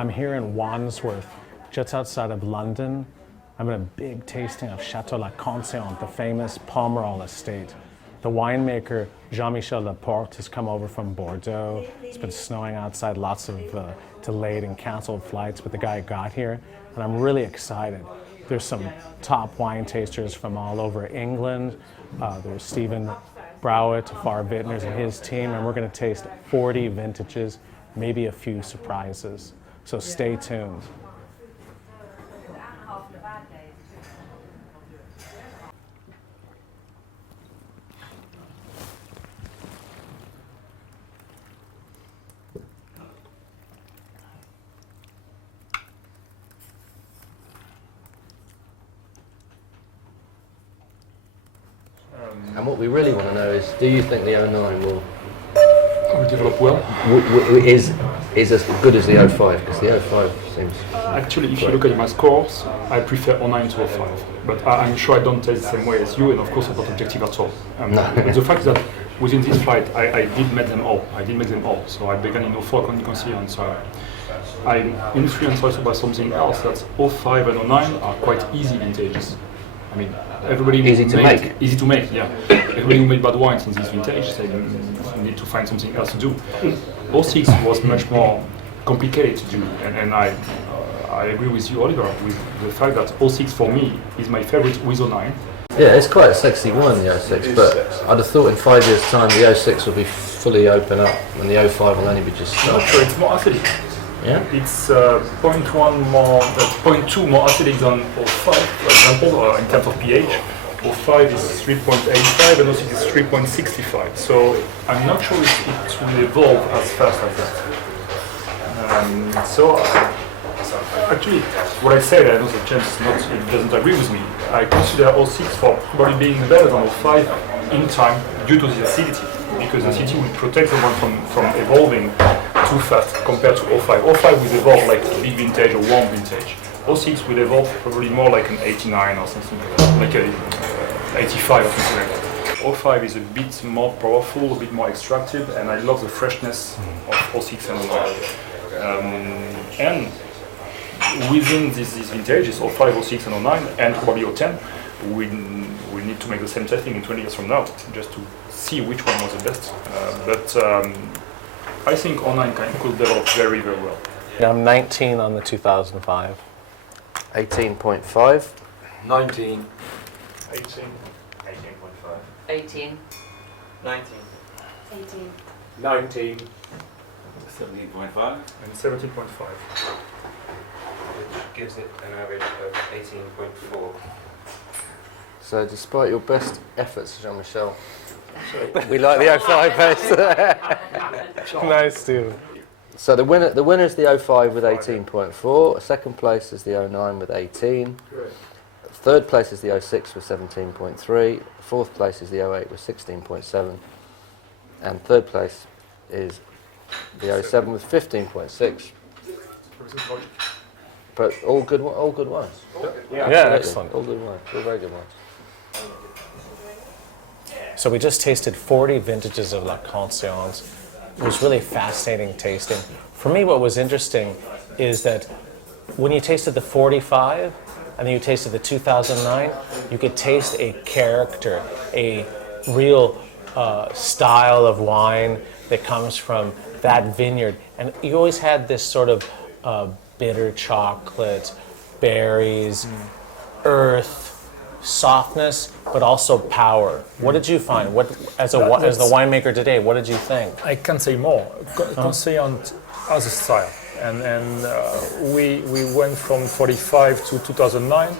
I'm here in Wandsworth, just outside of London. I'm at a big tasting of Château La Conseillante, the famous Pomerol estate. The winemaker Jean-Michel Laporte has come over from Bordeaux. It's been snowing outside, lots of delayed and canceled flights, but the guy got here, and I'm really excited. There's some top wine tasters from all over England. There's Stephen Browett, Farr Vintners and his team, and we're going to taste 40 vintages, maybe a few surprises. So stay tuned. And what we really want to know is, do you think the 09 will develop well? Is as good as the 05? Because the 05 seems... Actually, if you look at my scores, I prefer 09 to 05. But I'm sure I don't taste the same way as you, and of course I'm not objective at all. But the fact is that within this flight, I did make them all. So I began in 04 La Conseillante. So I'm influenced also by something else, that 05 and 09 are quite easy vintages. I mean, everybody easy to make, yeah. Everybody who made bad wines in this vintage, they need to find something else to do. 06 was much more complicated to do, and I agree with you, Oliver, with the fact that 06 for me is my favorite with 09. Yeah, it's quite a sexy wine, the 06, but I'd have thought in 5 years' time the 06 will be fully open up, and the 05 will only be just I'm not sure, it's more acidic. Yeah? It's 0.2 more acidic than 05, for example, or in terms of pH. 05 is 3.85 and 06 is 3.65. So I'm not sure if it will evolve as fast as that. Actually, what I said, I know that James doesn't agree with me. I consider 06 for probably being better than 05 in time due to the acidity, because the acidity will protect the wine from evolving too fast compared to 05. 05 will evolve like a big vintage or warm vintage. 06 will evolve probably more like an 89 or something like a 85 or something like that. 05 is a bit more powerful, a bit more extractive, and I love the freshness of 06 and 09. And within these vintages, 05, 06 and 09, and probably 010, we need to make the same testing in 20 years from now, just to see which one was the best. I think 09 could develop very, very well. I'm 19 on the 2005. 18.5. 19. 18. 18.5. 18. 19. 18. 19. 17.5. And 17.5. Which gives it an average of 18.4. So despite your best efforts, Jean-Michel, we like the 05 best. Nice, Stephen. So the winner is the 05 with 18.4. Second place is the 09 with 18. Third place is the 06 with 17.3. Fourth place is the 08 with 16.7. And third place is the 07 with 15.6. But all good wines. Yeah, excellent. All good wines. All very good wines. So we just tasted 40 vintages of La Conseillante. It was really fascinating tasting. For me, what was interesting is that when you tasted the 45 and then you tasted the 2009, you could taste a character, a real style of wine that comes from that vineyard. And you always had this sort of bitter chocolate, berries, earth, softness, but also power. What did you find? What, as the winemaker today, what did you think? I can't say more. Conseillante has a style, and we went from 45 to 2009,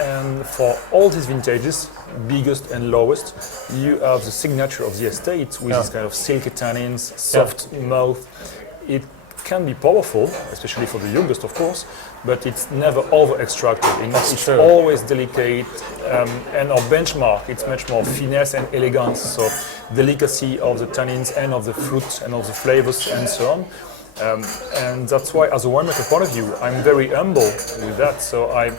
and for all these vintages, biggest and lowest, you have the signature of the estate with this kind of silky tannins, soft mouth. It can be powerful, especially for the youngest, of course, but it's never over-extracted. It's always delicate, and our benchmark, it's much more finesse and elegance, so delicacy of the tannins and of the fruit and of the flavors and so on. And that's why, as a winemaker point of view, I'm very humble with that. So I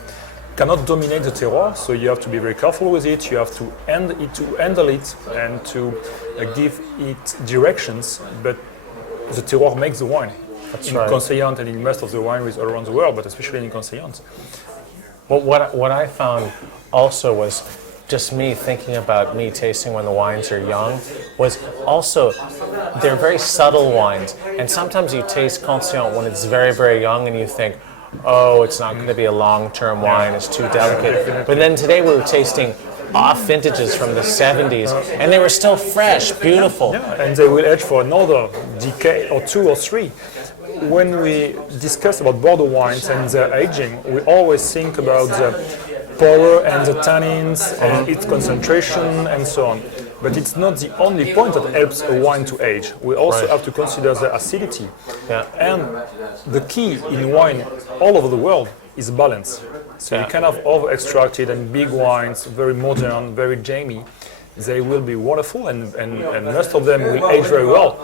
cannot dominate the terroir, so you have to be very careful with it. You have to handle it and to give it directions, but the terroir makes the wine. That's in right. Conseillante and in most of the wineries all around the world, but especially in Conseillante. Well, what I found also was just me thinking about me tasting when the wines are young was also they're very subtle wines, and sometimes you taste Conseillante when it's very, very young and you think, oh, it's not going to be a long-term wine, it's too delicate. But then today we were tasting off vintages from the 70s and they were still fresh, beautiful. Yeah, and they will age for another decade or 2 or 3. When we discuss about Bordeaux wines and their aging, we always think about the power and the tannins and its concentration and so on. But it's not the only point that helps a wine to age. We also have to consider the acidity. Yeah. And the key in wine all over the world is balance. So you can have over-extracted and big wines, very modern, very jammy. They will be wonderful and most of them will age very well.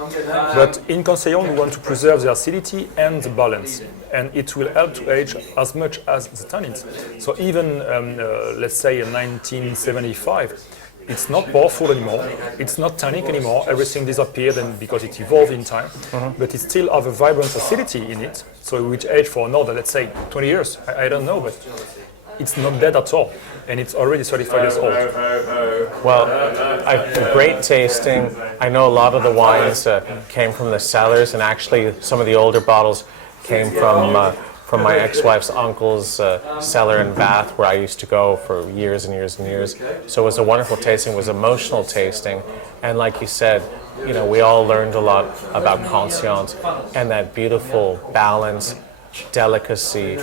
But in Conseillante, we want to preserve the acidity and the balance. And it will help to age as much as the tannins. So even, let's say, in 1975, it's not powerful anymore, it's not tannic anymore, everything disappeared and because it evolved in time, but it still has a vibrant acidity in it, so which age for another, let's say, 20 years, I don't know, but it's not dead at all, and it's already 35 years old. Well, great tasting. I know a lot of the wines came from the cellars, and actually some of the older bottles came from my ex-wife's uncle's cellar in Bath, where I used to go for years and years and years. So it was a wonderful tasting, it was emotional tasting, and like you said, you know, we all learned a lot about Conseillante and that beautiful balance, delicacy,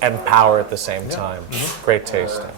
and power at the same time. Great tasting.